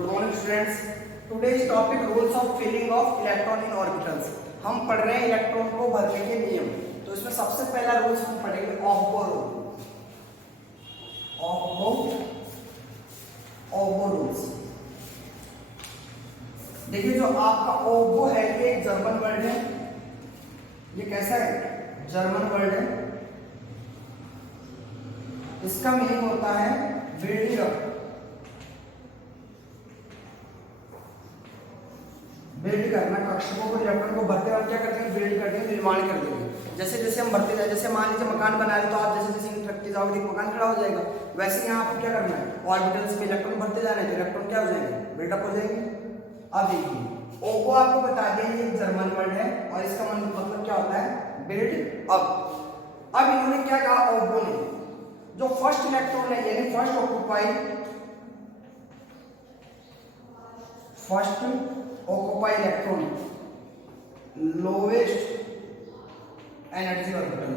Good morning students. Today's topic rules of filling of electron in orbitals. हम पढ़ रहे हैं इलेक्ट्रॉन को भरने के नियम। तो इसमें सबसे पहला रूल्स हम पढ़ेंगे ऑफ-बो रूल। ऑफ-बो रूल्स। देखिए जो आपका ऑफ-बो है ये एक जर्मन वर्ड है। ये कैसा है? जर्मन वर्ड है। इसका मीनिंग होता है बिल्डिंग अप। बिल्ड करना, कक्षकों को इलेक्ट्रॉन को भरते हम क्या करते हैं? बिल्ड करते हैं, निर्माण कर देंगे। जैसे जैसे हम भरते जाए, जैसे मान लीजिए मकान बना रहे तो आप जैसे जैसे ईंट रखते जाओगे एक मकान खड़ा हो जाएगा। वैसे यहाँ आपको क्या करना है? ऑर्बिटल्स में इलेक्ट्रॉन भरते जाना है तो इलेक्ट्रॉन क्या हो जाएंगे? बिल्डअप हो जाएंगे। अब देखिए ओको आपको बता दिया ये जर्मन वर्ड है और इसका मतलब क्या होता है? Build up. अब इन्होंने क्या कहा? ओको ने जो फर्स्ट इलेक्ट्रॉन है यानी first occupy electron lowest energy orbital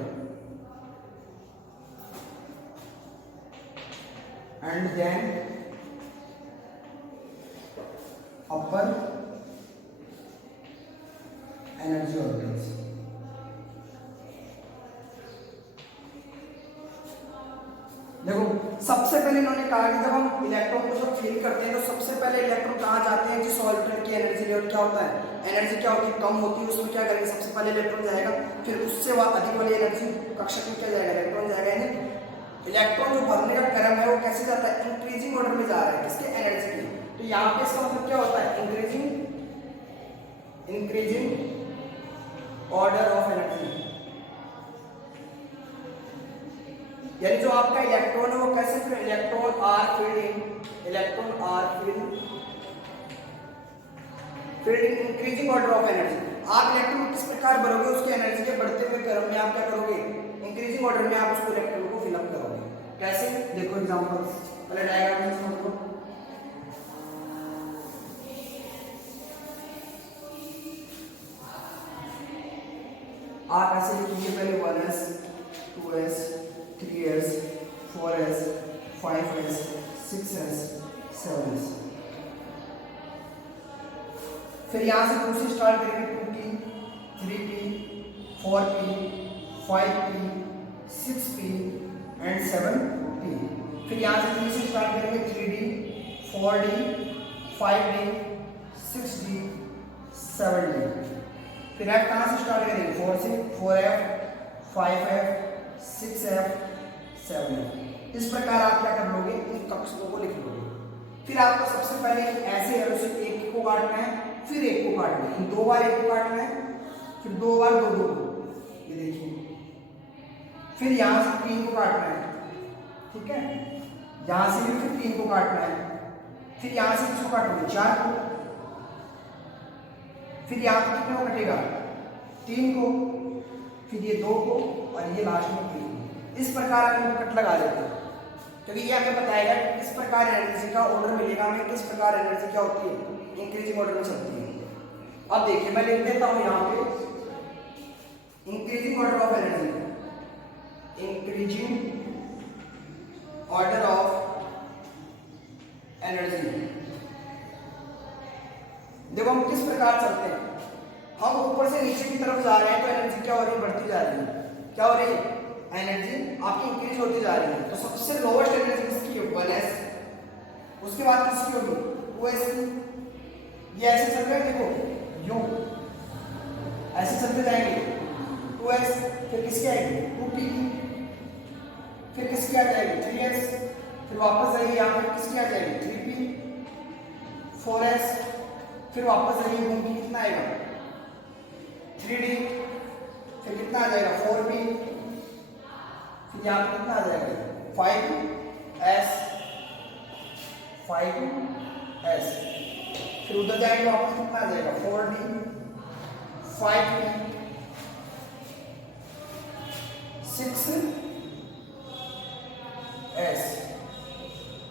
and then upper energy orbitals. देखो सबसे पहले इन्होंने कहा कि जब हम इलेक्ट्रॉन को जब फिल करते हैं तो सबसे पहले इलेक्ट्रॉन कहाँ जाते हैं? जिस ऑर्बिटल की एनर्जी लेवल क्या होता है? एनर्जी क्या होती है? कम होती है। उसमें क्या करेंगे? सबसे पहले इलेक्ट्रॉन जाएगा, फिर उससे अधिक वाली एनर्जी कक्षक में क्या जाएगा? इलेक्ट्रॉन जाएगा। यानी इलेक्ट्रॉन जो भरने का क्रम है वो कैसे जाता है? इंक्रीजिंग ऑर्डर में जा रहा है। किसके? एनर्जी की। तो यहाँ पे इसका मतलब क्या होता है? Increasing order of energy. यानी जो आपका इलेक्ट्रॉन है वो कैसे? फिर electron are filled in increasing order of energy. आप इलेक्ट्रॉन किस प्रकार भरोगे? उसके एनर्जी के बढ़ते हुए क्रम में आप क्या करोगे? इंक्रीजिंग ऑर्डर में आप उसको इलेक्ट्रॉन को फिल अप करोगे। कैसे? देखो एग्जांपल, पहले डायग्राम में समझो। आप ऐसे लिखिए पहले 1s 2s 3s 4s 5s 6s 7s। फिर यहां से 2 से स्टार्ट करेंगे 2p 3p 4p 5p 6p and 7p। फिर यहां से 3 से स्टार्ट करेंगे 3d 4d 5d 6d 7d। फिर आप कहां से स्टार्ट करेंगे? 4 से 4f 5f 6f 7f। इस प्रकार आप क्या कर लोगे? इन कक्षकों को लिख लोगे। फिर आपको सबसे पहले ऐसे एरो से एक को काटना है, फिर एक को काटना है, 2 बार एक को काटना है, फिर 2 बार 2 को। ये देखिए। फिर यहां से 3 को काटना है, ठीक है। यहां से भी फिर 3 को काटना है, फिर यहां से किसको काटोगे? 4 को। फिर यहां पर कितने को कटेगा? 3 को, फिर ये 2 को और ये लास्ट में 3 को। इस प्रकार आप इनको कट लगा देते हैं क्योंकि ये हमें बताएगा किस प्रकार एनर्जी का ऑर्डर मिलेगा हमें, किस प्रकार एनर्जी क्या होती है? इंक्रीजिंग ऑर्डर में चलती है। अब देखिए मैं लिख देता हूं यहां पे increasing order of energy. Increasing order of energy. देखो हम किस प्रकार चलते हैं। हम ऊपर से नीचे की तरफ जा रहे हैं तो एनर्जी क्या हो रही है? बढ़ती जा रही है। क्या हो रही है? एनर्जी आपकी इंक्रीज होती जा रही है। तो सबसे लोवेस्ट एनर्जी किसकी है? 1s। उसके बाद किसकी होगी? 2s की। ये ऐसे चल रहे हैं, देखो यूं ऐसे चलते जाएंगे 2s। फिर किसकी आएगी? 2p की। फिर किसकी आ जाएगी? 3s। फिर वापस आएगी यहाँ पे किसकी आ जाएगी? 3p 4s। फिर वापस आएगी घूम के कितना आएगा? 3d। फिर कितना आ जाएगा? 4p। फिर यहाँ पे कितना आ जाएगा? 5s। फिर उधर जाएंगे वापस कितना आ जाएगा? 4d 5p 6s।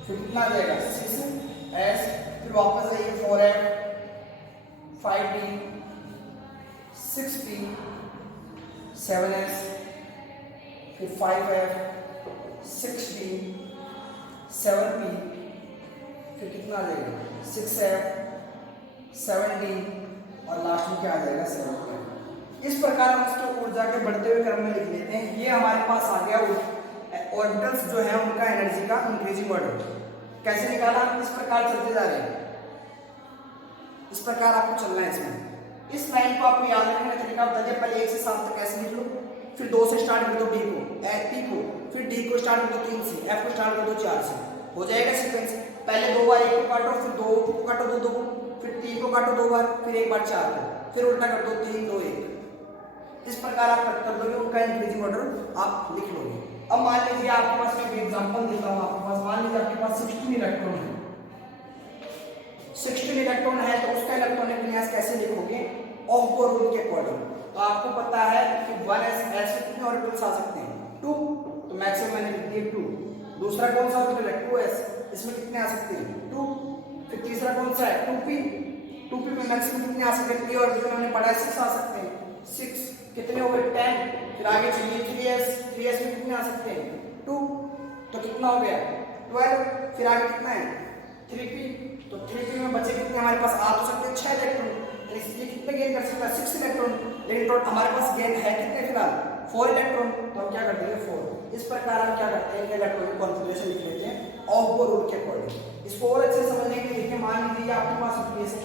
फिर कितना आ जाएगा? 6s। फिर वापस आइए 4f 5d 6p 7s। फिर 5f 6d 7p फिर कितना आ जाएगा 6f 7d और लास्ट में क्या आ जाएगा 7f। इस प्रकार हम इसको ऊर्जा के बढ़ते हुए क्रम में लिख लेते हैं। ये हमारे पास आ गया ऑर्बिटल्स जो है उनका एनर्जी का इंक्रीजिंग ऑर्डर। कैसे निकाला, इस प्रकार चलते जा रहे हैं, इस प्रकार आपको चलना है। इसमें इस लाइन को आपको याद रखने का तरीका बता दिया। पहले 1 से 7 तक ऐसे लिख लो, फिर 2 से स्टार्ट कर दो डी को, पी को, फिर डी को स्टार्ट कर दो 3 से, एफ को स्टार्ट कर दो 4 से, हो जाएगा सीक्वेंस। पहले 2 बार 1 को काटो, फिर 2 को काटो 2 को, फिर 3 को काटो 2 बार, फिर 1 बार 4 को, फिर उल्टा कर दो 3 2 1। इस प्रकार आप कर दोगे, उनका इंक्रीजिंग ऑर्डर आप लिख लोगे। अब मान लीजिए आपके पास एक एग्जांपल देता हूं आपके पास, मान लीजिए आपके पास 16 इलेक्ट्रॉन है, 16 इलेक्ट्रॉन है तो उसका इलेक्ट्रॉनिक विन्यास कैसे लिखोगे, ऑफ-बोर रूल के अकॉर्डिंग। तो आपको पता है कि 1s कितने ऑर्बिटल्स आ सकते हैं 2, तो मैक्सिमम मैंने लिख दिया 2। दूसरा कौन सा ऑर्बिटल है 2s, इसमें कितने आ सकते हैं 2। फिर तीसरा कौन सा है 2p, 2p में मैक्सिमम कितने आ सकते हैं, p ऑर्बिटल हमने पढ़ा है 6 आ सकते हैं, 6 कितने हो गए 10। फिर आगे चलिए 3s में कितने आ सकते हैं 2, तो कितना हो गया 12। फिर आगे कितना है 3p, तो 3p में बचे कितने हमारे पास आ तो सकते हैं 6 इलेक्ट्रॉन, इसलिए कितने गेन कर सकता है 6 इलेक्ट्रॉन। लेकिन टोटल हमारे पास गेन है कितने फिलहाल 4 इलेक्ट्रॉन, तो हम क्या कर देंगे 4। इस प्रकार हम क्या करते हैं इलेक्ट्रॉनिक कॉन्फ़िगरेशन लिख लेते हैं ऑफ-बोर रूल के अकॉर्डिंग। इसको और अच्छे समझने के लिए मान लीजिए आपके पास न्यूक्लियस है,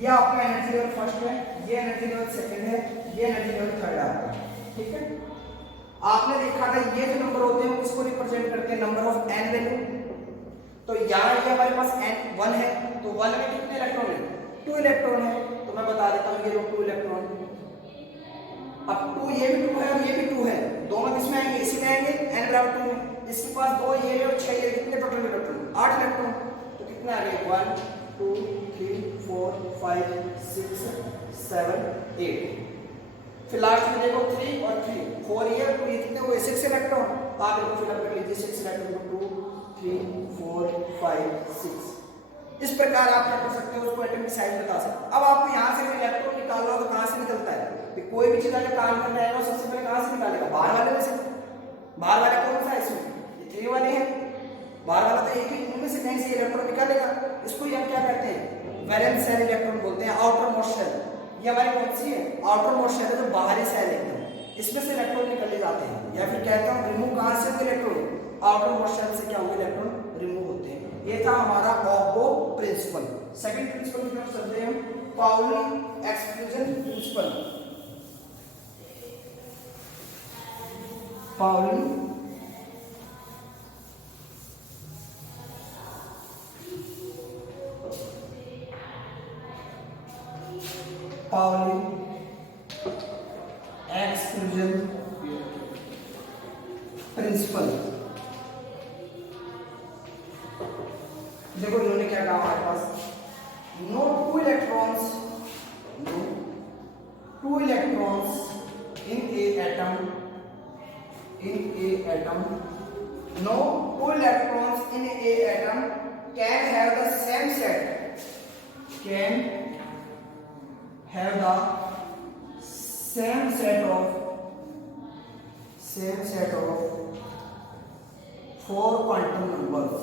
ये आपका एनर्जी लेवल फर्स्ट है, ये एनर्जी लेवल सेकंड है, ये एनर्जी लेवल थर्ड है आपका, ठीक है। आपने देखा था ये जो नंबर होते हैं किसको रिप्रेजेंट करते हैं, नंबर ऑफ n वैल्यू। तो यहाँ ये हमारे पास n 1 है, तो 1 में कितने इलेक्ट्रॉन है 2 इलेक्ट्रॉन है, तो मैं बता देता हूँ ये लोग 2 इलेक्ट्रॉन। अब 2 ये भी 2 है और ये भी 2 है, दोनों किसमें आएंगे इसी में आएंगे n बराबर 2 में। इसके पास 2 ये है और 6 ये, कितने टोटल इलेक्ट्रॉन 8 इलेक्ट्रॉन, तो कितने आ गए 1 2 3 4 5 6 7 8। फिर लास्ट में देखो 3 और 3 4 ये तो ये कितने हुए 6 इलेक्ट्रॉन, तो आप इनको फिल अप कर लीजिए 6 इलेक्ट्रॉन को 2 3 4 5 6। इस प्रकार आप क्या कर सकते हो उसको एटम की साइज बता सकते हो। अब आपको यहाँ से इलेक्ट्रॉन निकालना हो तो कहाँ से निकलता है, कोई भी चीज अगर काम कर जाएगा सबसे पहले कहाँ से निकालेगा बाहर वाले में से। बाहर वाला कौन सा है इसमें ये 3 वाले हैं, बाहर वाला तो एक ही उनमें से कहीं से इलेक्ट्रॉन निकालेगा। इसको हम क्या कहते हैं वैलेंस शेल इलेक्ट्रॉन बोलते हैं, आउटर मोस्ट शेल। ये हमारी कौन सी है आउटर मोस्ट शेल है जो बाहरी शेल है, इसमें से इलेक्ट्रॉन निकले जाते हैं। या फिर कहता हूँ रिमूव कहाँ से होंगे इलेक्ट्रॉन, आउटर मोस्ट शेल से क्या होंगे इलेक्ट्रॉन रिमूव होते हैं। ये था हमारा ऑफ-बोर प्रिंसिपल। सेकंड प्रिंसिपल की तरफ चलते हैं हम, Pauli exclusion principle. Pauli exclusion principle. देखो इन्होंने क्या कहा हमारे पास, no two electrons in a atom no two electrons in a atom can have the same set of 4 quantum numbers।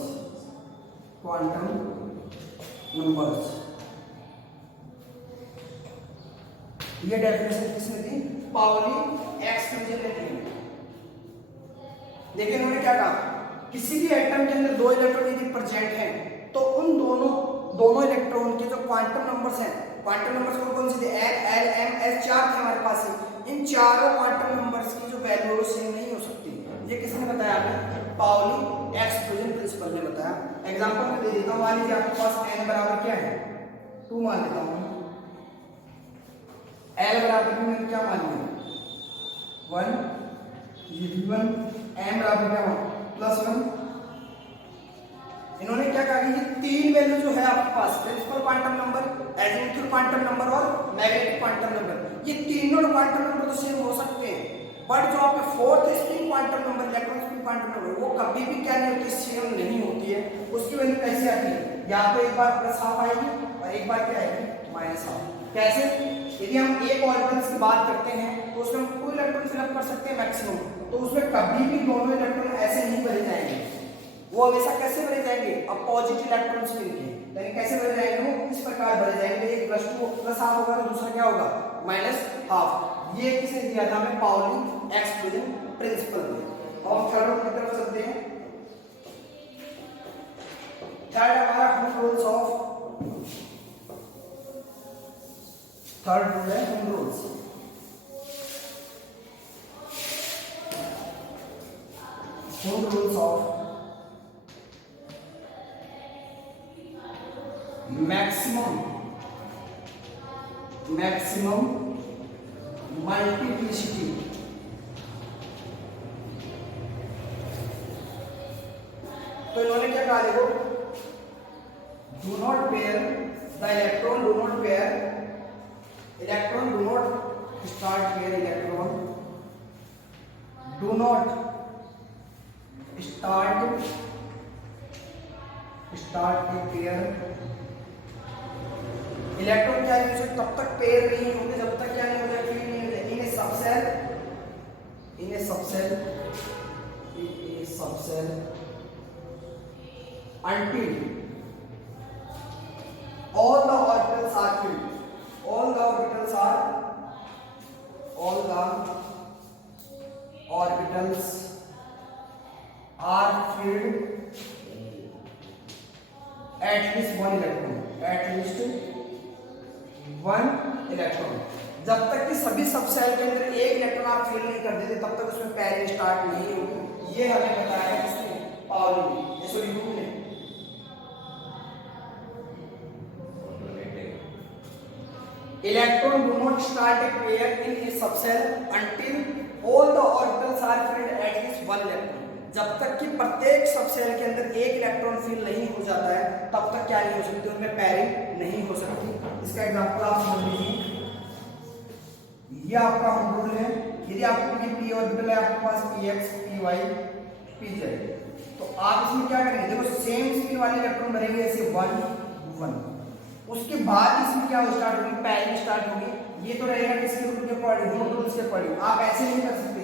ये डेफिनेशन किसने दी, पाउली एक्सक्लूजन ने दी। लेकिन उन्होंने क्या कहा, किसी भी एटम के अंदर 2 इलेक्ट्रॉन यदि प्रेजेंट हैं तो उन दोनों इलेक्ट्रॉन के जो क्वांटम नंबर्स हैं, क्वांटम नंबर्स कौन से थे n l m s 4 थे हमारे पास है, इन चारों क्वांटम नंबर्स की जो वैल्यू सेम नहीं हो सकती। ये किसने बताया आपने, पाउली एक्सक्लूजन प्रिंसिपल ने बताया। एग्जांपल में दे देता हूं, मान लीजिए आपके पास n बराबर क्या है 2 मान लेता हूं, l बराबर में क्या मान लिया 1, ये भी 1, m बराबर क्या +1। इन्होंने क्या कहा कि ये 3 वैल्यू जो है आपके पास principal quantum number, azimuthal quantum number और मैग्नेटिक क्वांटम नंबर, ये तीनों क्वांटम नंबर तो सेम हो सकते हैं, बट जो आपके 4th spring quantum number, electron spring quantum number, वो कभी भी क्या नहीं होती, सेम नहीं होती है। उसकी वैल्यू कैसे आती है, या तो एक बार +1/2 आएगी और एक बार क्या आएगी -1/2। कैसे, यदि हम एक ऑर्बिटल की बात करते हैं तो उसमें हम 2 इलेक्ट्रॉन फिल अप कर सकते हैं मैक्सिमम, तो उसमें कभी भी दोनों इलेक्ट्रॉन ऐसे नहीं भरे जाएंगे, वो हमेशा कैसे भरे जाएंगे, अपोजिट इलेक्ट्रॉन्स मिलके, यानी कैसे भरे जाएंगे, वो इस प्रकार भरे जाएंगे, एक +2 +½ होगा तो दूसरा क्या होगा -½ ये किसने दिया था हमें, पाउली एक्सक्लूजन प्रिंसिपल में। और थर्ड रूल की तरफ चलते हैं। थर्ड हमारा होम रूल्स थर्ड रूल है home rules. Home rules of maximum multiplicity. तो इन्होंने क्या कहा, देखो, do not pair the electron, do not start pair electron, do not start a pair electron क्या नहीं हो सकता तब तक पेयर नहीं होंगे जब तक क्या नहीं हो जाए, फ्री नहीं हो जाए। इन ए subshell until all the orbitals are filled, all the orbitals are filled at least one electron, जब तक कि सभी सबसेल के अंदर एक इलेक्ट्रॉन आप फिल नहीं कर देते तब तक उसमें पैरिंग स्टार्ट नहीं होगी। ये हमें बताया है किसने, पाउली ने, सॉरी रूल ने। Electron do not start a pair in a subcell until all the orbitals are filled at least one electron, जब तक कि प्रत्येक सबसेल के अंदर एक इलेक्ट्रॉन फिल नहीं हो जाता है तब तक क्या नहीं हो सकती, उनमें पैरिंग नहीं हो सकती। इसका एग्जांपल आप समझ लीजिए, ये आपका होम रूल है। यदि आपको ये p ऑर्बिटल है, आपके पास px, py, pz, तो आप इसमें क्या करेंगे, देखो सेम स्पिन वाले इलेक्ट्रॉन भरेंगे ऐसे 1 1, उसके बाद इसमें क्या स्टार्ट होगी, पैरिंग स्टार्ट होगी। ये तो रहेगा किसके रूल के अकॉर्डिंग, होम रूल्स के अकॉर्डिंग। आप ऐसे नहीं कर सकते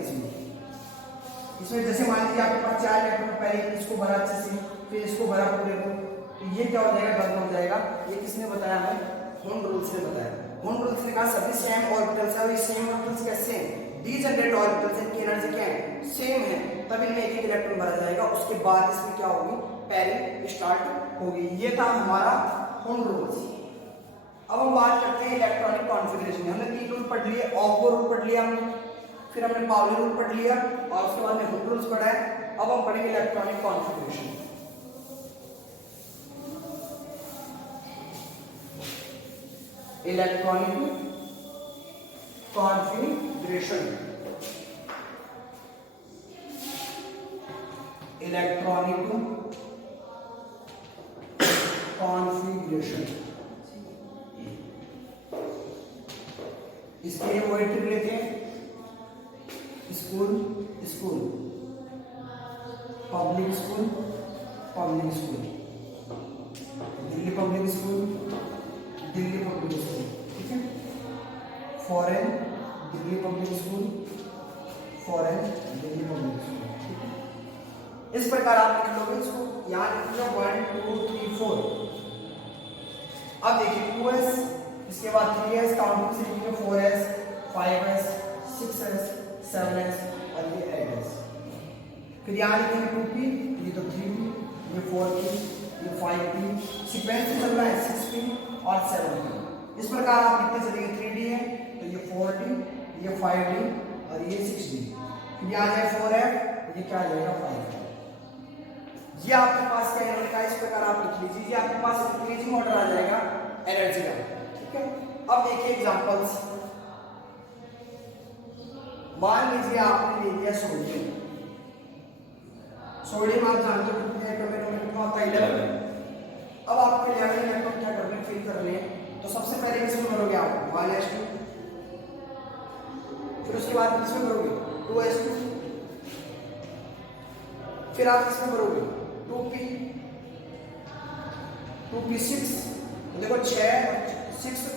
इसमें जैसे मान लीजिए आपके पास 4 इलेक्ट्रॉन, पहले इसको भरा अच्छे से, फिर इसको भरा पूरे को, तो ये क्या हो जाएगा, गड़बड़ हो जाएगा। ये किसने बताया हमें, होम रूल्स ने बताया। होम रूल्स ने कहा सभी सेम ऑर्बिटल्स है, सेम ऑर्बिटल्स कैसे हैं, डीजनरेट ऑर्बिटल्स, इनकी एनर्जी क्या है, सेम है, तब इनमें एक इलेक्ट्रॉन भरा जाएगा, उसके बाद इसमें क्या होगी, पैरिंग स्टार्ट होगी। ये था हमारा होम रूल्स। अब हम बात करते हैं इलेक्ट्रॉनिक कॉन्फ़िगरेशन। हमने 3 रूल पढ़ लिए, ऑफ रूल पढ़ लिया हमने, फिर हमने पाउली रूल पढ़ लिया और उसके बाद में होम रूल्स पढ़ा है। अब हम पढ़ेंगे electronic configuration. Electronic configuration, electronic configuration, इसके लिए वही ट्रिक लेते हैं, school school, public school public school, Delhi public school Delhi public school, ठीक है, foreign Delhi public school, foreign Delhi public school, ठीक है। इस प्रकार आप लिख लोगे इसको, यहाँ लिख लो 1 2 3 4। अब देखिए 2s, इसके बाद 3s, काउंटिंग से लिखेंगे 4s 5s 6s 7s और ये 8s। फिर यहाँ लिखेंगे 2p, ये तो 3p, ये 4p, ये 5p, सीक्वेंस से चल रहा है 6p और 7p। इस प्रकार आप लिखते चलेंगे 3d है तो ये 4d, ये 5d और ये 6d। फिर यहाँ आ जाए 4f, ये क्या आ जाएगा 5f। ये आपके पास क्या है, इस प्रकार आप लिख लीजिए, ये आपके पास इंक्रीजिंग ऑर्डर आ जाएगा एनर्जी का, ठीक है। अब देखिए एग्जांपल्स, मान लीजिए आपने ले लिया सोडियम। सोडियम आप जानते हो कितने एटॉमिक नंबर कितना होता है, 11। अब आपको 11 इलेक्ट्रॉन क्या करने, फिल करने हैं, तो सबसे पहले किसमें भरोगे आप, 1s2, फिर उसके बाद किसमें भरोगे 2s2, फिर आप किसमें भरोगे 2p 2p6, देखो 6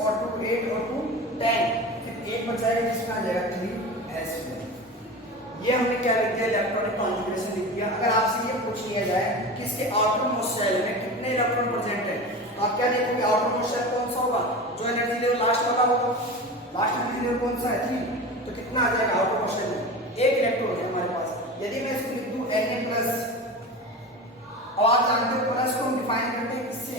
और 2 8 और 2 10, फिर एक बच जाएगा जिसमें आ जाएगा 3s। ये हमने क्या लिख दिया, इलेक्ट्रॉनिक कॉन्फ़िगरेशन लिख दिया। अगर आपसे ये पूछ लिया जाए कि इसके आउटर मोस्ट शेल में कितने इलेक्ट्रॉन प्रेजेंट है, तो आप क्या देखोगे, आउटर मोस्ट शेल कौन सा होगा, जो एनर्जी लेवल लास्ट वाला होगा। लास्ट एनर्जी लेवल कौन सा है, 3, तो कितना आ जाएगा आउटर मोस्ट शेल में, 1 इलेक्ट्रॉन है हमारे पास। यदि मैं इसको लिख दूं Na+, और आप जानते हो प्लस को हम डिफाइन करते हैं किससे,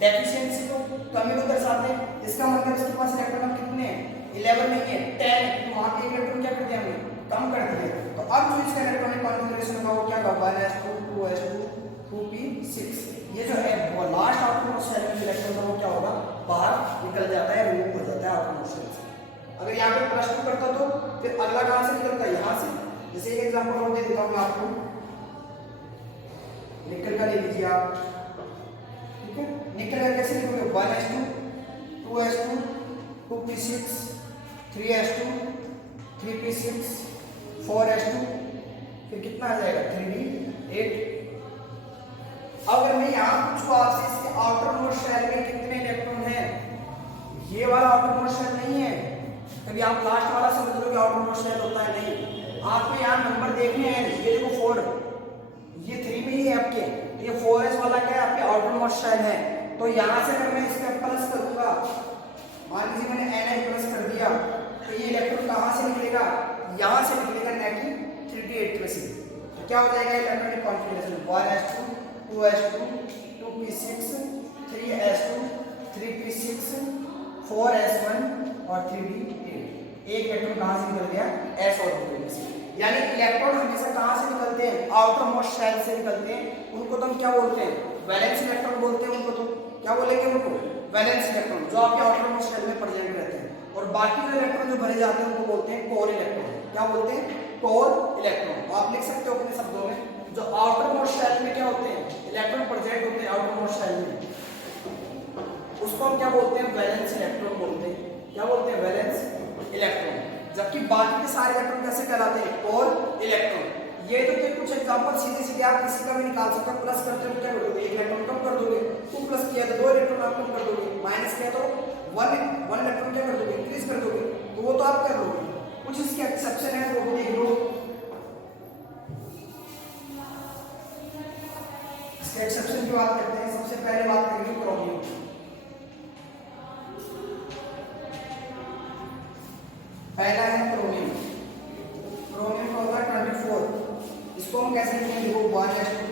डेफिशिएंसी को, कमी को दर्शाते हैं। इसका मतलब इसके पास इलेक्ट्रॉन कितने हैं, 11 नहीं है, 10 है, तो वहां पे इलेक्ट्रॉन क्या कर दिया हमने, कम कर दिए। तो अब जो इसका इलेक्ट्रॉनिक कॉन्फ़िगरेशन होगा वो क्या होगा, 1s2 2s2 2p6। ये जो है वो लास्ट आउटर मोस्ट शेल में इलेक्ट्रॉन का वो क्या होगा, बाहर निकल जाता है, रिमूव हो जाता है आउटर मोस्ट शेल से। अगर यहाँ पे प्लस 2 करता तो फिर अगला कहां से निकलता है, यहाँ से। जैसे एक एग्जांपल और दे देता हूं मैं आपको, निकल का ले लीजिए आप, ठीक है। निकल का कैसे लिखोगे, 1s2 2s2 2p6 3s2 3p6 4s2, फिर कितना आ जाएगा 3d8। अगर मैं यहाँ पूछूं आपसे इसके आउटर मोस्ट शेल में कितने इलेक्ट्रॉन हैं, ये वाला आउटर मोस्ट शेल नहीं है, कभी आप लास्ट वाला समझ लो कि आउटर मोस्ट शेल होता है, नहीं। आपको यहाँ नंबर देखने हैं, ये देखो 4, ये 3 में ही है आपके, ये 4s वाला क्या है आपके आउटर मोस्ट शेल है। तो यहाँ से अगर मैं इसका प्लस करूंगा, मान लीजिए मैंने Na+ कर दिया, तो ये इलेक्ट्रॉन कहाँ से निकलेगा, यहाँ से निकलेगा, ना कि 3d8 में से। तो क्या हो जाएगा electronic configuration, 1s2 2s2 2p6 3s2 3p6 4s1 और 3d8। एक इलेक्ट्रॉन कहाँ से निकल गया, s ऑर्बिटल में से। यानी इलेक्ट्रॉन हमेशा कहाँ से निकलते हैं, आउटर मोस्ट शेल से निकलते हैं। उनको तो हम क्या बोलते हैं, वैलेंस इलेक्ट्रॉन बोलते हैं। उनको तो क्या बोलेंगे, उनको वैलेंस इलेक्ट्रॉन, जो आपके आउटर मोस्ट शेल में प्रेजेंट रहते हैं। और बाकी जो इलेक्ट्रॉन जो भरे जाते हैं उनको बोलते हैं कोर इलेक्ट्रॉन। क्या बोलते हैं, कोर इलेक्ट्रॉन। तो आप लिख सकते हो अपने शब्दों में, जो आउटर मोस्ट शेल में क्या होते हैं, इलेक्ट्रॉन प्रेजेंट होते हैं आउटर मोस्ट शेल में, उसको हम क्या बोलते हैं, वैलेंस इलेक्ट्रॉन बोलते हैं। क्या बोलते हैं, वैलेंस इलेक्ट्रॉन। जबकि बाकी के सारे इलेक्ट्रॉन कैसे कहलाते हैं, कोर इलेक्ट्रॉन। ये तो कुछ एग्जांपल सीधे सीधे आप किसी का भी निकाल सकते हो। प्लस करते हो तो क्या करोगे, 1 इलेक्ट्रॉन कम कर दोगे, 2 प्लस किया तो 2 इलेक्ट्रॉन आप कम कर दोगे, माइनस किया तो 1 इलेक्ट्रॉन क्या कर दोगे, इंक्रीज कर दोगे। तो वो तो आप कर लोगे। कुछ इसके एक्सेप्शन है, वो देख लो। इसके एक्सेप्शन की बात करते हैं। सबसे पहले बात करेंगे क्रोमियम। पहला है क्रोमियम। क्रोमियम का होगा 24। इसको हम कैसे लिखेंगे, देखो 1s2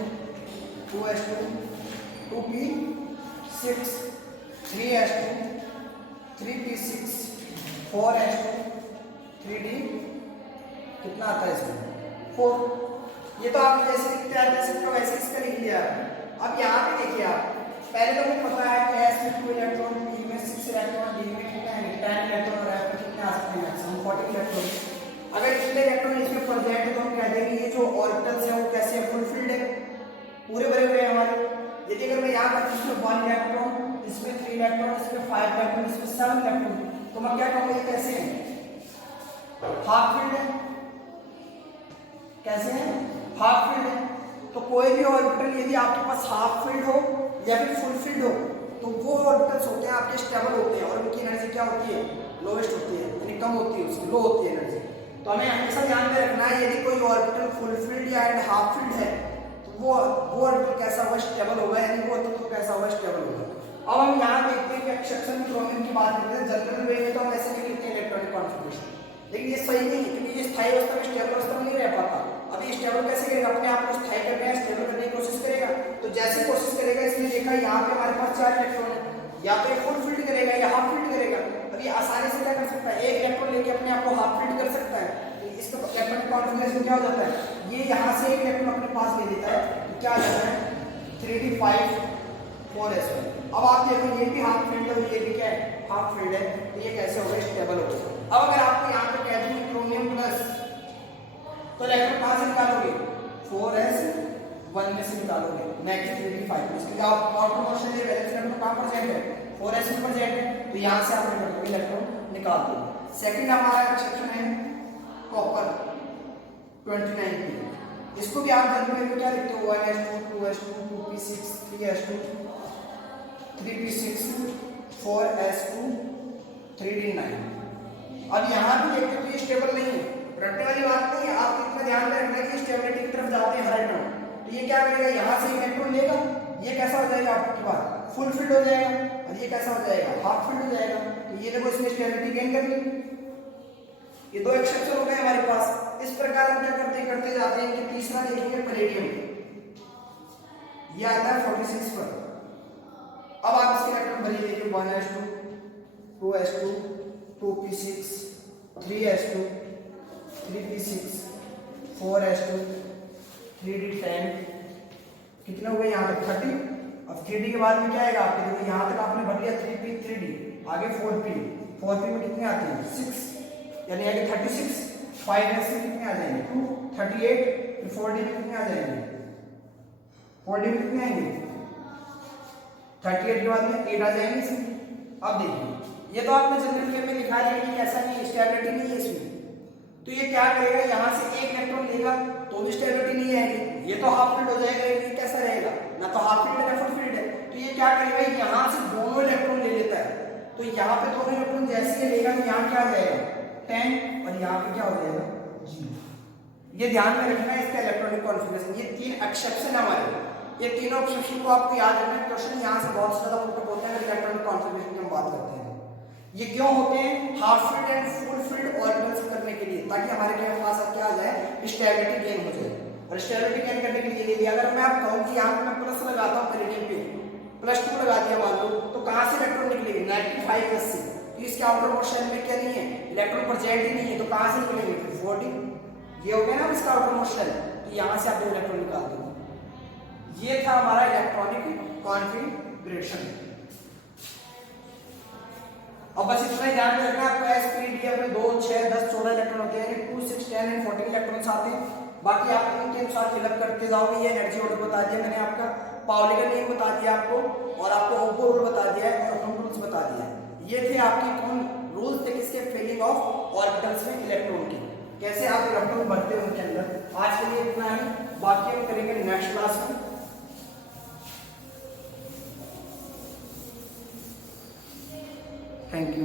2s2 2p6 3s2 3p6 4s2 3d कितना आता है इसमें, 4। ये तो आप जैसे लिखते हैं जैसे तो वैसे इसका लिख लिया। अब यहाँ पे देखिए आप, पहले तो मुझे पता है कि s में 2 इलेक्ट्रॉन, p में 6 इलेक्ट्रॉन, d में कितना है 10 इलेक्ट्रॉन और f में कितने आ सकते हैं मैक्सिमम 40 इलेक्ट्रॉन। अगर इतने इलेक्ट्रॉन इसमें प्रेजेंट है तो हम कह देंगे ये जो ऑर्बिटल्स है वो कैसे फुलफिल्ड है, पूरे भरे हुए हैं हमारे। यदि अगर मैं यहाँ पर इसमें 1 इलेक्ट्रॉन, इसमें 3 इलेक्ट्रॉन, इसमें 5 इलेक्ट्रॉन, इसमें 7 इलेक्ट्रॉन, तो मैं क्या कहूँगा ये कैसे है, हाफ फिल्ड है। कैसे है, हाफ फिल्ड है। तो कोई भी ऑर्बिटल यदि आपके पास हाफ फिल्ड हो या फिर फुल फिल्ड हो, तो वो ऑर्बिटल्स होते हैं आपके स्टेबल होते हैं और उनकी एनर्जी क्या होती है, लोवेस्ट होती है, यानी कम होती है, उसकी लो होती है एनर्जी। तो हमें हमेशा ध्यान में रखना है, यदि कोई ऑर्बिटल फुल फिल्ड या हाफ फिल्ड है तो वो ऑर्बिटल कैसा होगा, स्टेबल होगा, यानी वो तत्व कैसा होगा, स्टेबल होगा। अब हम यहाँ देखते हैं कि एक्सेप्शन क्रोमियम की बात करते हैं। जनरल वे में तो हम ऐसे लिखते हैं इलेक्ट्रॉनिक कॉन्फ़िगरेशन, लेकिन ये सही नहीं है क्योंकि ये स्थायी अवस्था में स्टेबल अवस्था में नहीं रह पाता। अब ये स्टेबल कैसे करेगा, अपने आप को स्थायी करने या स्टेबल करने की कोशिश करेगा। तो जैसे कोशिश करेगा, इसमें देखा यहाँ पे हमारे पास 4 इलेक्ट्रॉन है, या तो ये फुल फील्ड करेगा या हाफ फील्ड करेगा। अब ये आसानी से क्या कर सकता है, एक इलेक्ट्रॉन लेके अपने आप को हाफ फील्ड कर सकता है। इसका इलेक्ट्रॉनिक कॉन्फ़िगरेशन क्या हो जाता है, ये यहाँ से एक इलेक्ट्रॉन अपने पास ले लेता है, तो क्या आ जाता है 3d5 4s1। अब आप देखो ये भी हाफ फील्ड है और ये भी क्या है, हाफ फील्ड है, तो ये कैसे होगा, स्टेबल होगा। अब अगर आपको यहाँ पे कह दूं क्रोमियम प्लस, तो इलेक्ट्रॉन कहाँ से निकालोगे, 4s1 में से निकालोगे, नेक्स्ट 3d5। इसके आप आउटर मोशन ये वैलेंस इलेक्ट्रॉन कहाँ प्रेजेंट है, 4s में प्रेजेंट है, तो यहाँ से आप इलेक्ट्रॉन निकाल दोगे। सेकंड हमारा एक्सेप्शन है कॉपर 29p। इसको भी आप जनरल में क्या लिखते हो, 1s2 2s2 2p6 3s2 3p6 4s2 3d9। अब यहाँ भी देखते तो ये स्टेबल नहीं है, रटने वाली बात नहीं है, आप इतना ध्यान में रखना कि स्टेबिलिटी की तरफ जाते हैं हर इलेक्ट्रॉन। तो ये क्या करेगा, यहाँ से इलेक्ट्रॉन लेगा, ये कैसा हो जाएगा आपके पास फुल फील्ड हो जाएगा, और ये कैसा हो जाएगा हाफ फील्ड हो जाएगा। तो ये देखो इसमें स्टेबिलिटी गेन कर ली। ये दो एक्सेप्शन हो गए हमारे पास। इस प्रकार हम क्या करते जाते हैं कि तीसरा देखेंगे पैलेडियम, ये आता है 46 पर। अब आप इसके इलेक्ट्रॉन भरिए, देखिए 1s2 2s2 2p6 3s2 3p6 4s2 3d10, कितने हो गए यहाँ तक 30। अब 3d के बाद में क्या आएगा आपके, देखो यहाँ तक आपने भर लिया 3p 3d, आगे 4p में कितने आते हैं 6, यानी आगे 36, 5s में कितने आ जाएंगे 2, 38, फिर 4d में कितने आ जाएंगे, 4d में कितने आएंगे 38 के बाद में 8 आ जाएंगे इसमें। अब देखिए ये तो आपने जनरल वे में लिखा है, लेकिन ऐसा नहीं, स्टेबिलिटी नहीं है इसमें। तो ये क्या करेगा, यहाँ से एक इलेक्ट्रॉन लेगा तो भी स्टेबिलिटी नहीं आएगी, ये तो हाफ फील्ड हो जाएगा, ये कैसा रहेगा, ना तो हाफ फील्ड है ना फुल फील्ड है। तो ये क्या करेगा, यहाँ से दोनों इलेक्ट्रॉन ले लेता है। तो यहाँ पे दोनों इलेक्ट्रॉन जैसे ही लेगा तो यहाँ क्या आ जाएगा 10, और यहाँ पे क्या हो जाएगा 0। ये ध्यान में रखना है इसका इलेक्ट्रॉनिक कॉन्फिगरेशन। ये 3 एक्सेप्शन है हमारे, ये तीनों एक्सेप्शन को आपको याद रखना है। क्वेश्चन यहाँ से बहुत ज्यादा पुट होते हैं इलेक्ट्रॉनिक कॉन्फिगरेशन की हम बात करते हैं। ये क्यों होते हैं, half field and full field orbitals करने के लिए, ताकि हमारे पास क्या आ जाए स्टेबिलिटी गेन हो जाए। और स्टेबिलिटी गेन करने के लिए ले लिया, अगर मैं आप कहूँ कि यहाँ पे मैं प्लस लगाता हूँ पैलेडियम पे, +2 लगा दिया मान लो, तो कहाँ से इलेक्ट्रॉन निकलेंगे 95 से। तो इसके आउटर मोस्ट शेल में क्या नहीं है, इलेक्ट्रॉन प्रेजेंट ही नहीं है, तो कहाँ से निकलेंगे फिर 14। ये हो गया ना इसका आउटर मोस्ट शेल, तो यहाँ से आप 2 इलेक्ट्रॉन निकाल दो। ये था हमारा इलेक्ट्रॉनिक कॉन्फिगरेशन। अब बस इतना ही ध्यान में रखना, आपको एसपीडीएफ में 2, 6, 10, 14 इलेक्ट्रॉन होते हैं, 2, 6, 10 एंड 14 इलेक्ट्रॉन्स आते हैं। बाकी आप इनके अनुसार फिलअप करते जाओगे। ये एनर्जी ऑर्डर बता दिया मैंने, आपका पाउली का नियम बता दिया आपको, और आपको ओपो रूल बता दिया है, और होम रूल्स बता दिया है। ये थे आपके कौन रूल्स थे किसके, फिलिंग ऑफ ऑर्बिटल्स में इलेक्ट्रॉन के, कैसे आप इलेक्ट्रॉन भरते हो उनके अंदर। आज के लिए इतना ही, बाकी हम करेंगे नेक्स्ट क्लास में। Thank you.